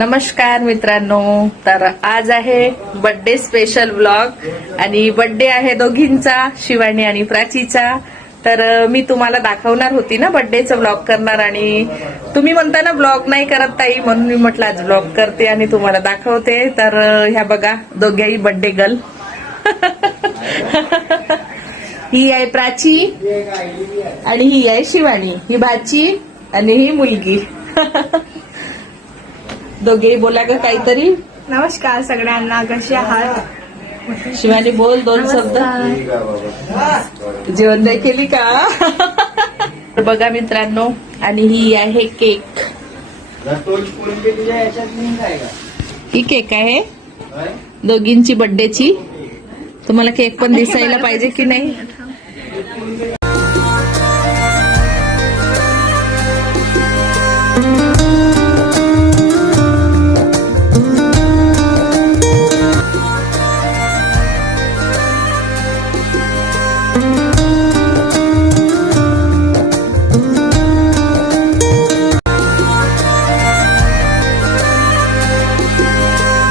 नमस्कार मित्रांनो तर आज आहे बर्थडे स्पेशल ब्लॉग आणि बर्थडे आहे दोघींचा शिवानी आणि प्राचीचा. तर मी तुम्हाला दाखवणार होती ना बर्थडेचं ब्लॉग करणार आणि तुम्ही म्हणता ना ब्लॉग नाही करत ताई म्हणून मी म्हटलं आज ब्लॉग करते आणि तुम्हाला दाखवते. तर ह्या बघा दोघ्याही बर्थडे गर्ल ही आहे प्राची आणि ही आहे शिवानी. ही भाची आणि ही मुलगी. दोघेही बोला ग काहीतरी? नमस्कार सगळ्यांना कसे आहात? शिवानी बोल दोन शब्द. जेवण नाही केली का? बघा मित्रांनो आणि ही आहे केक. ही केक आहे? दोघींची बर्थडेची तुम्हाला केक पण दिसायला पाहिजे की नाही?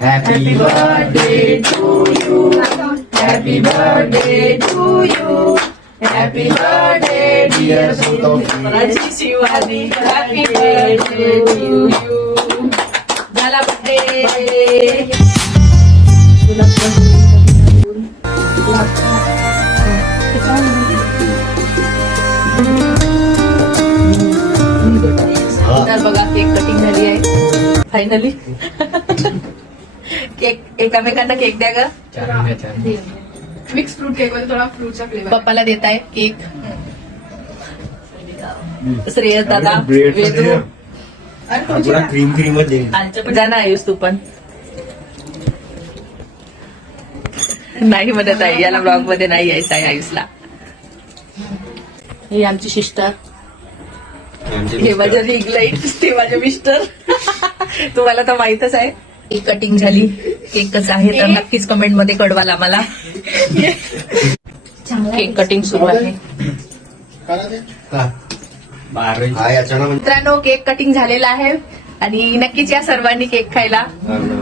Happy birthday to you. Happy birthday to you. Happy birthday, dear Shivani. Happy birthday to you. Cake cutting झाली आहे. फायनली केक एकामेकांना केक द्या ग. मिक्स फ्रूट केकमध्ये थोडा फ्रूटचा फ्लेवर पप्पाला देत आहे केक श्रेयस दादा वेदू क्रीम क्रीममध्ये. जा ना आयुष तू पण. नाही म्हणत आहे याला ब्लॉगमध्ये नाही यायचं आहे आयुषला. ही आमची सिस्टर हे माझं रिंग लाइट ते माझे मिस्टर तुम्हाला तर माहितच आहे. केक कटिंग झाली. केकच आहे तर नक्कीच कमेंटमध्ये कळवाल आम्हाला केक कटिंग सुरू आहे. हा. मित्रांनो केक कटिंग झालेला आहे. आणि नक्कीच या सर्वांनी केक खायला.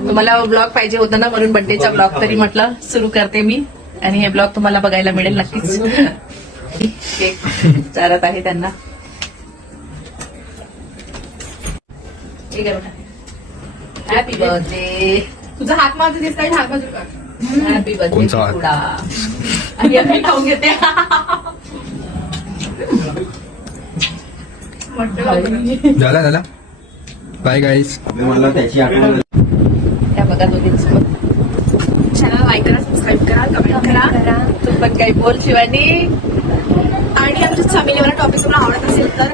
तुम्हाला ब्लॉग पाहिजे होता ना म्हणून बर्थडेचा ब्लॉग तरी म्हटलं सुरू करते मी. आणि हे ब्लॉग तुम्हाला बघायला मिळेल नक्कीच. केक चारत आहे त्यांना. हॅपी बर्थडे तुझा हात माझा दिसत आहे हात बाजू कर हॅपी बर्थडे कोणचा हात? थोडा आणि आम्ही खाऊन घेते. म्हटलं. झाला झाला. बाय गाईस मला त्याची आठवण त्या बघा दोघींसोबत चॅनल लाईक करा सबस्क्राईब करा कमेंट करा. तू पण काही बोल शिवानी. आणि आमच्या फॅमिलीवाला टॉपिक तुम्हाला आवडत असेल तर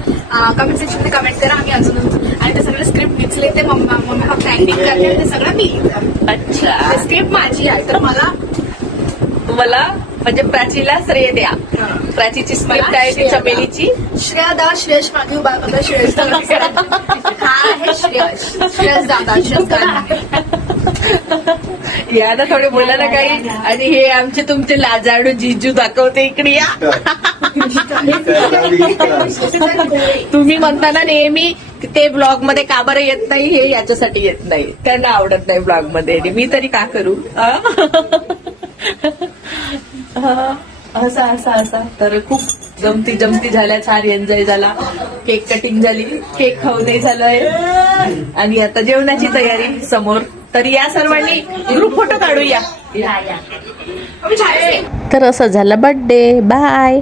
कमेंट सेक्शनमध्ये कमेंट करा. आम्ही अजून मीच लिहिते मम्मी मम्मी ऍक्टिंग करते ते सगळं मी अच्छा. स्क्रिप्ट माझी आहे तर मला तुम्हाला म्हणजे प्राचीला श्रेय द्या. प्राचीची स्क्रिप्ट आहे ती चमेलीची. श्रेया दा श्रेयश मागे उभा होता श्रेयश. हा श्रेयश. श्रेयस दादा श्रेयस दादा. या ना थोडे बोला ना काही. आणि हे आमचे तुमचे लाजाडू जिजू दाखवते इकडे या. तुम्ही म्हणताना नेहमी ते ब्लॉगमध्ये का बरं येत नाही हे याच्यासाठी येत नाही. त्यांना आवडत नाही ब्लॉगमध्ये. आणि मी तरी का करू? असा असा असा. तर खूप गमती जमती झाल्या. छान एन्जॉय झाला. केक कटिंग झाली. केक खाऊनही झालंय. आणि आता जेवणाची तयारी समोर. तर या सर्वांनी ग्रुप फोटो काढूया. तर असं झालं बड्डे बाय